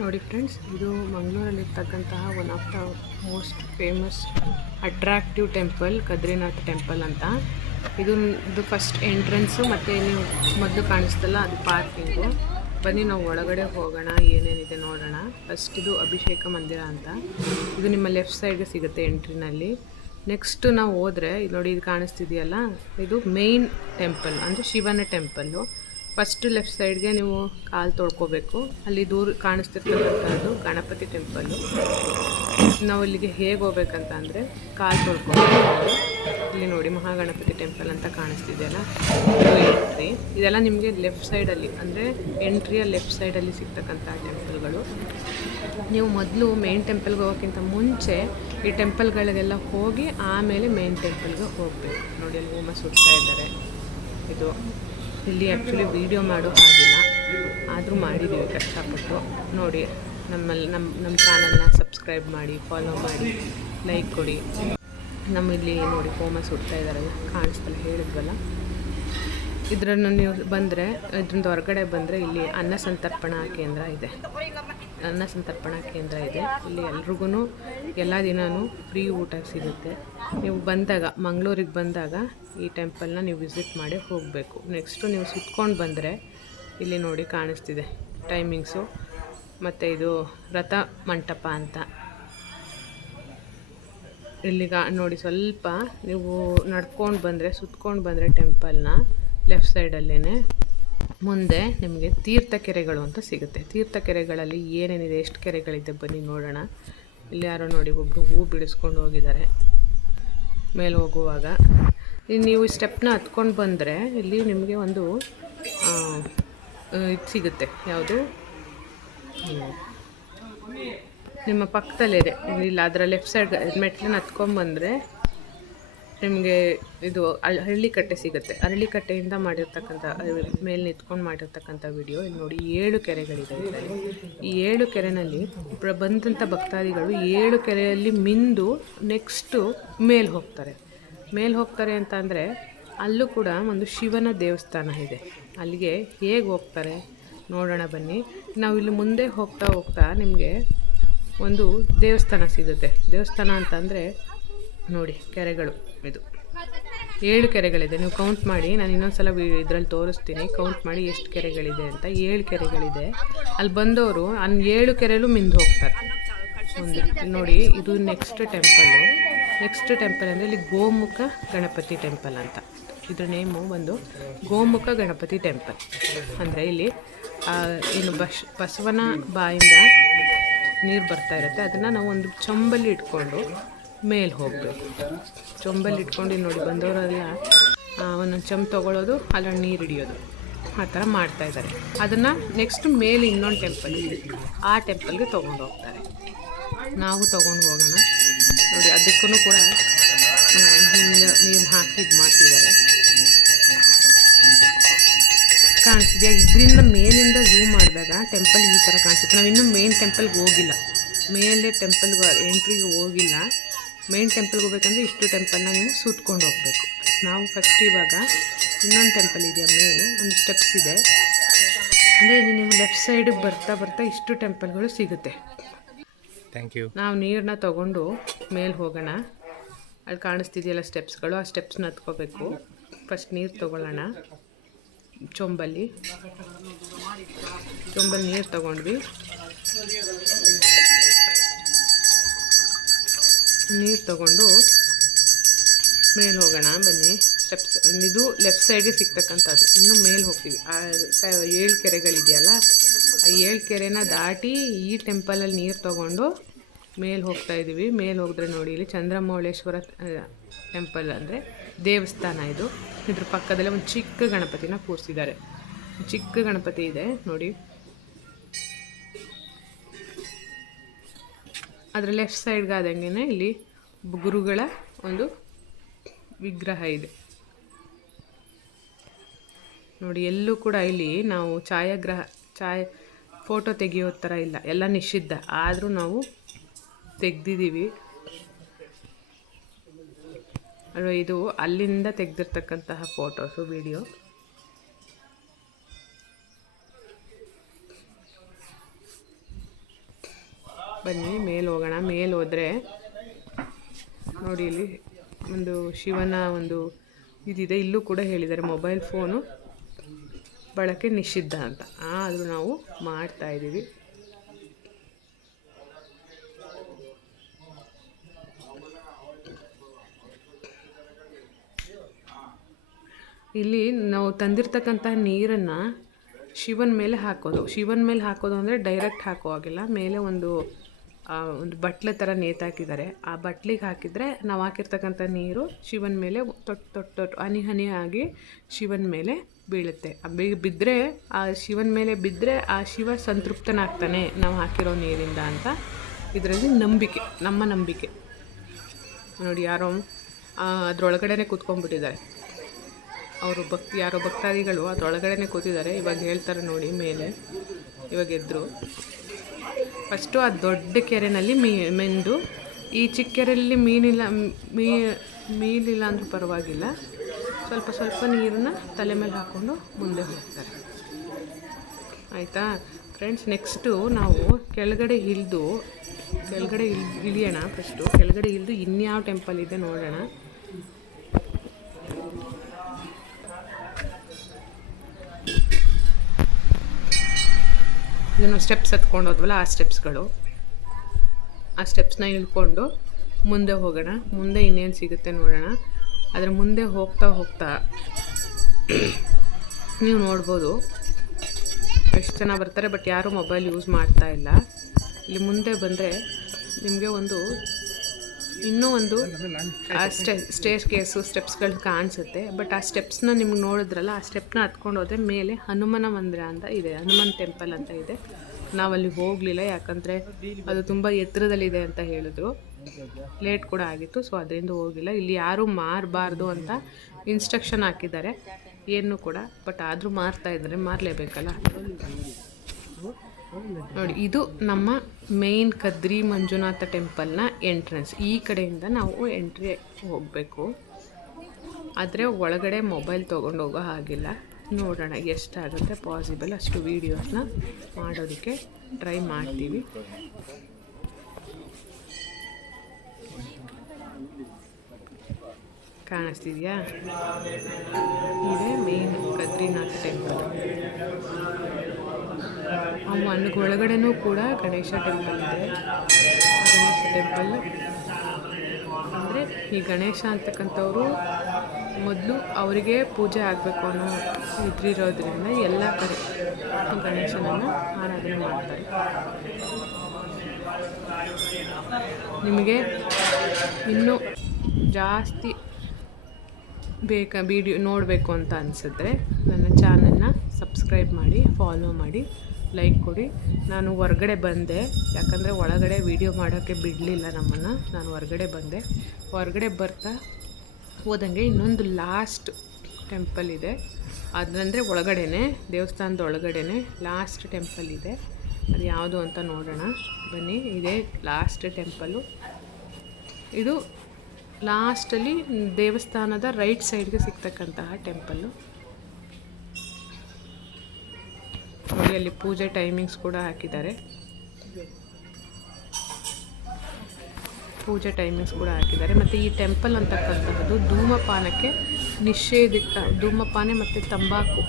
ನೋಡಿ ಫ್ರೆಂಡ್ಸ್, ಇದು ಮಂಗಳೂರಲ್ಲಿರ್ತಕ್ಕಂತಹ one of the most famous attractive temple Kadrinath temple ಅಂತ. ಇದು ಫಸ್ಟ್ ಎಂಟ್ರೆನ್ಸು, ಮತ್ತು ನೀವು ಮೊದಲು ಕಾಣಿಸ್ತಲ್ಲ ಅದು ಪಾರ್ಕಿಂಗು. ಬನ್ನಿ ನಾವು ಒಳಗಡೆ ಹೋಗೋಣ, ಏನೇನಿದೆ ನೋಡೋಣ. ಫಸ್ಟ್ ಇದು ಅಭಿಷೇಕ ಮಂದಿರ ಅಂತ. ಇದು ನಿಮ್ಮ ಲೆಫ್ಟ್ ಸೈಡ್ಗೆ ಸಿಗುತ್ತೆ ಎಂಟ್ರಿನಲ್ಲಿ. ನೆಕ್ಸ್ಟು ನಾವು ಹೋದರೆ ನೋಡಿ, ಇದು ಕಾಣಿಸ್ತಿದೆಯಲ್ಲ, ಇದು ಮೇಯ್ನ್ ಟೆಂಪಲ್ ಅಂದರೆ ಶಿವನ ಟೆಂಪಲ್ಲು. ಫಸ್ಟ್ ಲೆಫ್ಟ್ ಸೈಡ್ಗೆ ನೀವು ಕಾಲು ತೊಳ್ಕೊಬೇಕು. ಅಲ್ಲಿ ದೂರ ಕಾಣಿಸ್ತಿರ್ತಕ್ಕಂಥದ್ದು ಗಣಪತಿ ಟೆಂಪಲ್ಲು. ನಾವು ಇಲ್ಲಿಗೆ ಹೇಗೆ ಹೋಗ್ಬೇಕಂತ ಅಂದರೆ ಕಾಲು ತೊಳ್ಕೊಬೇಕು. ಇಲ್ಲಿ ನೋಡಿ ಮಹಾಗಣಪತಿ ಟೆಂಪಲ್ ಅಂತ ಕಾಣಿಸ್ತಿದೆಯಲ್ಲ, ಇದು ಎಂಟ್ರಿ. ಇದೆಲ್ಲ ನಿಮಗೆ ಲೆಫ್ಟ್ ಸೈಡಲ್ಲಿ ಅಂದರೆ ಎಂಟ್ರಿಯ ಲೆಫ್ಟ್ ಸೈಡಲ್ಲಿ ಸಿಗ್ತಕ್ಕಂಥ ಟೆಂಪಲ್ಗಳು. ನೀವು ಮೊದಲು ಮೇನ್ ಟೆಂಪಲ್ಗೆ ಹೋಗೋಕ್ಕಿಂತ ಮುಂಚೆ ಈ ಟೆಂಪಲ್ಗಳಿಗೆಲ್ಲ ಹೋಗಿ ಆಮೇಲೆ ಮೇನ್ ಟೆಂಪಲ್ಗೆ ಹೋಗಬೇಕು. ನೋಡಿ ಅಲ್ಲಿ ಹೋಮ ಸುಡ್ತಾ ಇದ್ದಾರೆ. ಇದು ಇಲ್ಲಿ ಆ್ಯಕ್ಚುಲಿ ವೀಡಿಯೋ ಮಾಡೋ ಹಾಗಿಲ್ಲ, ಆದರೂ ಮಾಡಿದ್ದೀವಿ ಕಷ್ಟಪಟ್ಟು. ನೋಡಿ, ನಮ್ಮ ಚಾನಲ್ನ ಸಬ್ಸ್ಕ್ರೈಬ್ ಮಾಡಿ, ಫಾಲೋ ಮಾಡಿ, ಲೈಕ್ ಕೊಡಿ. ಇಲ್ಲಿ ನೋಡಿ ಹೋಮ ಸುಡ್ತಾ ಇದ್ದಾರಲ್ಲ, ಕಾಣಿಸ್ತಲ್ಲ, ಹೇಳಿದ್ವಲ್ಲ. ಇದನ್ನು ನೀವು ಬಂದರೆ, ಇದರಿಂದ ಹೊರಗಡೆ ಬಂದರೆ ಇಲ್ಲಿ ಅನ್ನ ಸಂತರ್ಪಣಾ ಕೇಂದ್ರ ಇದೆ. ಇಲ್ಲಿ ಎಲ್ರಿಗೂ ಎಲ್ಲ ದಿನವೂ ಫ್ರೀ ಊಟ ಸಿಗುತ್ತೆ. ನೀವು ಬಂದಾಗ, ಮಂಗಳೂರಿಗೆ ಬಂದಾಗ ಈ ಟೆಂಪಲ್ನ ನೀವು ವಿಸಿಟ್ ಮಾಡಿ ಹೋಗಬೇಕು. ನೆಕ್ಸ್ಟು ನೀವು ಸುತ್ಕೊಂಡು ಬಂದರೆ ಇಲ್ಲಿ ನೋಡಿ ಕಾಣಿಸ್ತಿದೆ ಟೈಮಿಂಗ್ಸು. ಮತ್ತು ಇದು ರಥ ಮಂಟಪ ಅಂತ. ಇಲ್ಲಿಗ ನೋಡಿ, ಸ್ವಲ್ಪ ನೀವು ನಡ್ಕೊಂಡು ಬಂದರೆ, ಸುತ್ಕೊಂಡು ಬಂದರೆ ಟೆಂಪಲ್ನ ಲೆಫ್ಟ್ ಸೈಡಲ್ಲೇ ಮುಂದೆ ನಿಮಗೆ ತೀರ್ಥ ಕೆರೆಗಳು ಅಂತ ಸಿಗುತ್ತೆ. ತೀರ್ಥ ಕೆರೆಗಳಲ್ಲಿ ಏನೇನಿದೆ, ಎಷ್ಟು ಕೆರೆಗಳಿದೆ ಬನ್ನಿ ನೋಡೋಣ. ಇಲ್ಲಿ ಯಾರೋ ನೋಡಿ ಒಬ್ಬರು ಹೂ ಬಿಡಿಸ್ಕೊಂಡು ಹೋಗಿದ್ದಾರೆ ಮೇಲೆ ಹೋಗುವಾಗ. ನೀವು ಸ್ಟೆಪ್ನ ಹತ್ಕೊಂಡು ಬಂದರೆ ಇಲ್ಲಿ ನಿಮಗೆ ಒಂದು ಇದು ಸಿಗುತ್ತೆ. ಯಾವುದು, ನಿಮ್ಮ ಪಕ್ಕದಲ್ಲಿದೆ ಇಲ್ಲ, ಅದರ ಲೆಫ್ಟ್ ಸೈಡ್ ಮೆಟ್ಲನ್ನ ಹತ್ಕೊಂಡ್ಬಂದರೆ ನಿಮಗೆ ಇದು ಹಳ್ಳಿಕಟ್ಟೆ ಸಿಗುತ್ತೆ. ಅರಳಿಕಟ್ಟೆಯಿಂದ ಮಾಡಿರ್ತಕ್ಕಂಥ, ಮೇಲೆ ನಿಂತ್ಕೊಂಡು ಮಾಡಿರ್ತಕ್ಕಂಥ ವಿಡಿಯೋ. ಇಲ್ಲಿ ನೋಡಿ 7 ಕೆರೆಗಳಿದೆ. ಈ 7 ಕೆರೆಯಲ್ಲಿ ಬಂದಂಥ ಭಕ್ತಾದಿಗಳು 7 ಕೆರೆಯಲ್ಲಿ ಮಿಂದು ನೆಕ್ಸ್ಟು ಮೇಲೆ ಹೋಗ್ತಾರೆ ಅಂತ ಅಂದರೆ ಅಲ್ಲೂ ಕೂಡ ಒಂದು ಶಿವನ ದೇವಸ್ಥಾನ ಇದೆ. ಅಲ್ಲಿಗೆ ಹೇಗೆ ಹೋಗ್ತಾರೆ ನೋಡೋಣ ಬನ್ನಿ. ನಾವು ಇಲ್ಲಿ ಮುಂದೆ ಹೋಗ್ತಾ ನಿಮಗೆ ಒಂದು ದೇವಸ್ಥಾನ ಸಿಗುತ್ತೆ. ದೇವಸ್ಥಾನ ಅಂತಂದರೆ ನೋಡಿ ಕೆರೆಗಳು, ಇದು 7 ಕೆರೆಗಳಿದೆ. ನೀವು ಕೌಂಟ್ ಮಾಡಿ, ನಾನು ಇನ್ನೊಂದು ಸಲ ಇದರಲ್ಲಿ ತೋರಿಸ್ತೀನಿ. ಕೌಂಟ್ ಮಾಡಿ ಎಷ್ಟು ಕೆರೆಗಳಿದೆ ಅಂತ. 7 ಕೆರೆಗಳಿದೆ. ಅಲ್ಲಿ ಬಂದವರು 7 ಕೆರೆಯಲ್ಲೂ ಮಿಂದು ಹೋಗ್ತಾರೆ. ನೋಡಿ, ಇದು ನೆಕ್ಸ್ಟ್ ಟೆಂಪಲ್ ಅಂದರೆ ಇಲ್ಲಿ ಗೋಮುಖ ಗಣಪತಿ ಟೆಂಪಲ್ ಅಂತ. ಇದ್ರ ನೇಮು ಒಂದು ಗೋಮುಖ ಗಣಪತಿ ಟೆಂಪಲ್. ಅಂದರೆ ಇಲ್ಲಿ ಏನು ಬಸವನ ಬಾಯಿಂದ ನೀರು ಬರ್ತಾ ಇರುತ್ತೆ. ಅದನ್ನು ನಾವು ಒಂದು ಚೊಂಬಲ್ಲಿ ಇಟ್ಕೊಂಡು ಮೇಲೆ ಹೋಗಬೇಕು. ಚೊಂಬಲ್ಲಿ ಇಟ್ಕೊಂಡು ಇಲ್ಲಿ ನೋಡಿ ಬಂದವರೆಲ್ಲ ಒಂದೊಂದು ಚೊಂಬು ತೊಗೊಳ್ಳೋದು, ಅಲ್ಲೊಂದು ನೀರು ಹಿಡಿಯೋದು, ಆ ಥರ ಮಾಡ್ತಾಯಿದ್ದಾರೆ. ಅದನ್ನು ನೆಕ್ಸ್ಟ್ ಮೇಲೆ ಇನ್ನೊಂದು ಟೆಂಪಲ್ ಇದೆ, ಆ ಟೆಂಪಲ್ಗೆ ತೊಗೊಂಡು ಹೋಗ್ತಾರೆ. ನಾವು ತೊಗೊಂಡು ಹೋಗೋಣ. ನೋಡಿ, ಅದಕ್ಕೂ ಕೂಡ ನೀರು ಹಾಕಿ ಇದು ಮಾಡ್ತಿದ್ದಾರೆ. ಕಾಣಿಸ್ತಿದೆಯಾ? ಇದರಿಂದ ಮೇಲಿಂದ ಝೂಮ್ ಮಾಡಿದಾಗ ಟೆಂಪಲ್ ಈ ಥರ ಕಾಣಿಸುತ್ತೆ. ನಾವು ಇನ್ನೂ ಮೇನ್ ಟೆಂಪಲ್ಗೆ ಹೋಗಿಲ್ಲ, ಮೇಲೆ ಟೆಂಪಲ್ಗೆ ಎಂಟ್ರಿಗೆ ಹೋಗಿಲ್ಲ. ಮೇನ್ ಟೆಂಪಲ್ಗೆ ಹೋಗ್ಬೇಕಂದ್ರೆ ಇಷ್ಟು ಟೆಂಪಲ್ನ ನೀವು ಸುತ್ಕೊಂಡು ಹೋಗಬೇಕು. ನಾವು ಫಸ್ಟ್ ಇವಾಗ ಇನ್ನೊಂದು ಟೆಂಪಲ್ ಇದೆಯಾ, ಮೇಲೆ ಒಂದು ಸ್ಟೆಪ್ಸ್ ಇದೆ. ಅಂದರೆ ಇದು ನೀವು ಲೆಫ್ಟ್ ಸೈಡಿಗೆ ಬರ್ತಾ ಇಷ್ಟು ಟೆಂಪಲ್ಗಳು ಸಿಗುತ್ತೆ. Thank you. ನಾವು ನೀರನ್ನ ತೊಗೊಂಡು ಮೇಲೆ ಹೋಗೋಣ. ಅಲ್ಲಿ ಕಾಣಿಸ್ತಿದೆಯಲ್ಲ ಸ್ಟೆಪ್ಸ್ಗಳು, ಆ ಸ್ಟೆಪ್ಸ್ನ ಹತ್ಕೋಬೇಕು. ಫಸ್ಟ್ ನೀರು ತೊಗೊಳ್ಳೋಣ. ಚೊಂಬಲ್ಲಿ ನೀರು ತೊಗೊಂಡ್ವಿ. ನೀರು ತೊಗೊಂಡು ಮೇಲೆ ಹೋಗೋಣ ಬನ್ನಿ. ಸ್ಟೆಪ್ಸ್ ಇದು ಲೆಫ್ಟ್ ಸೈಡ್ಗೆ ಸಿಗ್ತಕ್ಕಂಥದ್ದು. ಇನ್ನು ಮೇಲೆ ಹೋಗ್ತೀವಿ. 7 ಕೆರೆಗಳಿದೆಯಲ್ಲ, ಆ 7 ಕೆರೆನ ದಾಟಿ ಈ ಟೆಂಪಲಲ್ಲಿ ನೀರು ತೊಗೊಂಡು ಮೇಲೆ ಹೋಗ್ತಾ ಇದ್ದೀವಿ. ಮೇಲೆ ಹೋಗಿದ್ರೆ ನೋಡಿ, ಇಲ್ಲಿ ಚಂದ್ರಮೌಳೇಶ್ವರ ಟೆಂಪಲ್ ಅಂದರೆ ದೇವಸ್ಥಾನ ಇದು. ಇದ್ರ ಪಕ್ಕದಲ್ಲೇ ಒಂದು ಚಿಕ್ಕ ಗಣಪತಿನ ಕೂರಿಸಿದ್ದಾರೆ. ಚಿಕ್ಕ ಗಣಪತಿ ಇದೆ ನೋಡಿ. ಅದರ ಲೆಫ್ಟ್ ಸೈಡ್ಗೆ ಆದಂಗೆ ಇಲ್ಲಿ ಗುರುಗಳ ಒಂದು ವಿಗ್ರಹ ಇದೆ ನೋಡಿ. ಎಲ್ಲೂ ಕೂಡ ಇಲ್ಲಿ ನಾವು ಫೋಟೋ ತೆಗೆಯೋ ಥರ ಇಲ್ಲ, ಎಲ್ಲ ನಿಷಿದ್ಧ. ಆದರೂ ನಾವು ತೆಗ್ದಿದ್ದೀವಿ ಅಲ್ವ. ಇದು ಅಲ್ಲಿಂದ ತೆಗೆದಿರ್ತಕ್ಕಂತಹ ಫೋಟೋಸು, ವಿಡಿಯೋ. ಬನ್ನಿ ಮೇಲೆ ಹೋಗೋಣ. ಮೇಲೆ ಹೋದರೆ ನೋಡಿ ಇಲ್ಲಿ ಒಂದು ಶಿವನ ಒಂದು ಇದಿದೆ. ಇಲ್ಲೂ ಕೂಡ ಹೇಳಿದ್ದಾರೆ ಮೊಬೈಲ್ ಫೋನು ಬಳಕೆ ನಿಷಿದ್ಧ ಅಂತ. ಆದರೂ ನಾವು ಮಾಡ್ತಾಯಿದ್ದೀವಿ. ಇಲ್ಲಿ ನಾವು ತಂದಿರ್ತಕ್ಕಂತಹ ನೀರನ್ನು ಶಿವನ ಮೇಲೆ ಹಾಕೋದು. ಶಿವನ ಮೇಲೆ ಹಾಕೋದು ಅಂದರೆ ಡೈರೆಕ್ಟ್ ಹಾಕೋ ಹಾಗಿಲ್ಲ. ಮೇಲೆ ಒಂದು ಬಟ್ಲೆ ಥರ ನೇತಾಕಿದ್ದಾರೆ. ಆ ಬಟ್ಲಿಗೆ ಹಾಕಿದರೆ ನಾವು ಹಾಕಿರ್ತಕ್ಕಂಥ ನೀರು ಶಿವನ ಮೇಲೆ ತೊಟ್ಟು ಹನಿ ಹನಿ ಆಗಿ ಶಿವನ ಮೇಲೆ ಬೀಳುತ್ತೆ. ಬಿದ್ದರೆ ಆ ಶಿವನ ಮೇಲೆ ಬಿದ್ದರೆ ಆ ಶಿವ ಸಂತೃಪ್ತನಾಗ್ತಾನೆ ನಾವು ಹಾಕಿರೋ ನೀರಿಂದ ಅಂತ ಇದರಲ್ಲಿ ನಂಬಿಕೆ, ನಮ್ಮ ನಂಬಿಕೆ. ನೋಡಿ ಯಾರೋ ಅದರೊಳಗಡೆ ಕೂತ್ಕೊಂಡ್ಬಿಟ್ಟಿದ್ದಾರೆ. ಅವರು ಯಾರೋ ಭಕ್ತಾದಿಗಳು ಅದರೊಳಗಡೆ ಕೂತಿದ್ದಾರೆ. ಇವಾಗ ಹೇಳ್ತಾರೆ ನೋಡಿ ಮೇಲೆ. ಇವಾಗ ಎದ್ರು ಫಸ್ಟು ಆ ದೊಡ್ಡ ಕೆರೆಯಲ್ಲಿ ಮೆಂದು, ಈ ಚಿಕ್ಕ ಕೆರೆಯಲ್ಲಿ ಮೀನಿಲ್ಲ ಅಂದರೂ ಪರವಾಗಿಲ್ಲ, ಸ್ವಲ್ಪ ಸ್ವಲ್ಪ ನೀರನ್ನು ತಲೆ ಮೇಲೆ ಹಾಕ್ಕೊಂಡು ಮುಂದೆ ಹೋಗ್ತಾರೆ. ಆಯಿತಾ ಫ್ರೆಂಡ್ಸ್? ನೆಕ್ಸ್ಟು ನಾವು ಕೆಳಗಡೆ ಇಳಿಯೋಣ. ಫಸ್ಟು ಕೆಳಗಡೆ ಇಳಿದು ಇನ್ಯಾವ ಟೆಂಪಲ್ ಇದೆ ನೋಡೋಣ. ಇದನ್ನು ಸ್ಟೆಪ್ಸ್ ಹತ್ಕೊಂಡು ಹೋದ್ವಲ್ಲ, ಆ ಸ್ಟೆಪ್ಸ್ನ ಇಳ್ಕೊಂಡು ಮುಂದೆ ಹೋಗೋಣ. ಮುಂದೆ ಇನ್ನೇನು ಸಿಗುತ್ತೆ ನೋಡೋಣ. ಅದರ ಮುಂದೆ ಹೋಗ್ತಾ ನೀವು ನೋಡ್ಬೋದು ಎಷ್ಟು ಜನ ಬರ್ತಾರೆ. ಬಟ್ ಯಾರೂ ಮೊಬೈಲ್ ಯೂಸ್ ಮಾಡ್ತಾ ಇಲ್ಲ. ಇಲ್ಲಿ ಮುಂದೆ ಬಂದರೆ ನಿಮಗೆ ಇನ್ನೂ ಒಂದು ಸ್ಟೇರ್ ಕೇಸು ಸ್ಟೆಪ್ಸ್ಗಳು ಕಾಣಿಸುತ್ತೆ. ಬಟ್ ಆ ಸ್ಟೆಪ್ಸ್ನ ನಿಮ್ಗೆ ನೋಡಿದ್ರಲ್ಲ, ಆ ಸ್ಟೆಪ್ನ ಹತ್ಕೊಂಡು ಹೋದರೆ ಮೇಲೆ ಹನುಮನ ಮಂದಿರ ಅಂತ ಇದೆ, ಹನುಮನ್ ಟೆಂಪಲ್ ಅಂತ ಇದೆ. ನಾವಲ್ಲಿ ಹೋಗಲಿಲ್ಲ, ಯಾಕಂದರೆ ಅದು ತುಂಬ ಎತ್ತರದಲ್ಲಿದೆ ಅಂತ ಹೇಳಿದ್ರು. ಲೇಟ್ ಕೂಡ ಆಗಿತ್ತು, ಸೊ ಅದರಿಂದ ಹೋಗಿಲ್ಲ. ಇಲ್ಲಿ ಯಾರೂ ಮಾರಬಾರ್ದು ಅಂತ ಇನ್ಸ್ಟ್ರಕ್ಷನ್ ಹಾಕಿದ್ದಾರೆ ಏನು ಕೂಡ. ಬಟ್ ಆದರೂ ಮಾರ್ತಾ ಇದ್ದಾರೆ, ಮಾರಲೇಬೇಕಲ್ಲ. ನೋಡಿ, ಇದು ನಮ್ಮ ಮೇನ್ ಕದ್ರಿ ಮಂಜುನಾಥ ಟೆಂಪಲ್ನ ಎಂಟ್ರೆನ್ಸ್. ಈ ಕಡೆಯಿಂದ ನಾವು ಎಂಟ್ರಿ ಹೋಗಬೇಕು. ಆದರೆ ಒಳಗಡೆ ಮೊಬೈಲ್ ತೊಗೊಂಡು ಹೋಗೋ ಹಾಗಿಲ್ಲ. ನೋಡೋಣ ಎಷ್ಟಾಗುತ್ತೆ ಪಾಸಿಬಲ್ ಅಷ್ಟು ವೀಡಿಯೋಸ್ನ ಮಾಡೋದಕ್ಕೆ ಟ್ರೈ ಮಾಡ್ತೀವಿ. ಕಾಣಿಸ್ತಿದೆಯಾ? ಇದೇ ಮೇನ್ ಕದ್ರಿನಾಥ ಟೆಂಪಲ್. ಒಳಗಡೆನೂ ಕೂಡ ಗಣೇಶ ಟೆಂಪಲ್ ಇದೆ. ಗಣೇಶ ಟೆಂಪಲ್ ಅಂದರೆ ಈ ಗಣೇಶ ಅಂತಕ್ಕಂಥವ್ರು ಮೊದಲು ಅವರಿಗೆ ಪೂಜೆ ಆಗಬೇಕು ಅನ್ನೋ ಇದ್ರಿರೋದ್ರಿಂದ ಎಲ್ಲ ಕಡೆ ಗಣೇಶನನ್ನು ಆರಾಧನೆ ಮಾಡ್ತಾರೆ. ನಿಮಗೆ ಇನ್ನೂ ಜಾಸ್ತಿ ವಿಡಿಯೋ ನೋಡಬೇಕು ಅಂತ ಅನಿಸಿದ್ರೆ ನನ್ನ ಚಾನಲ್ನ ಸಬ್ಸ್ಕ್ರೈಬ್ ಮಾಡಿ, ಫಾಲೋ ಮಾಡಿ, ಲೈಕ್ ಕೊಡಿ. ನಾನು ಹೊರ್ಗಡೆ ಬಂದೆ, ಯಾಕಂದರೆ ಒಳಗಡೆ ವಿಡಿಯೋ ಮಾಡೋಕ್ಕೆ ಬಿಡಲಿಲ್ಲ ನಮ್ಮನ್ನು. ನಾನು ಹೊರ್ಗಡೆ ಬಂದೆ. ಹೊರಗಡೆ ಬರ್ತಾ ಹೋದಂಗೆ ಇನ್ನೊಂದು ಲಾಸ್ಟ್ ಟೆಂಪಲ್ ಇದೆ. ಅದಂದರೆ ಒಳಗಡೆನೇ, ದೇವಸ್ಥಾನದ ಒಳಗಡೆನೇ ಲಾಸ್ಟ್ ಟೆಂಪಲ್ ಇದೆ. ಅದು ಯಾವುದು ಅಂತ ನೋಡೋಣ ಬನ್ನಿ. ಇದೇ ಲಾಸ್ಟ್ ಟೆಂಪಲ್ಲು. ಇದು ಲಾಸ್ಟಲ್ಲಿ ದೇವಸ್ಥಾನದ ರೈಟ್ ಸೈಡ್ಗೆ ಸಿಗ್ತಕ್ಕಂತಹ ಟೆಂಪಲ್ಲು. ನೋಡಿ, ಅಲ್ಲಿ ಪೂಜೆ ಟೈಮಿಂಗ್ಸ್ ಕೂಡ ಹಾಕಿದ್ದಾರೆ. ಮತ್ತು ಈ ಟೆಂಪಲ್ ಅಂತಕ್ಕಂತಹದ್ದು ಧೂಮಪಾನಕ್ಕೆ ಧೂಮಪಾನ ಮತ್ತು ತಂಬಾಕು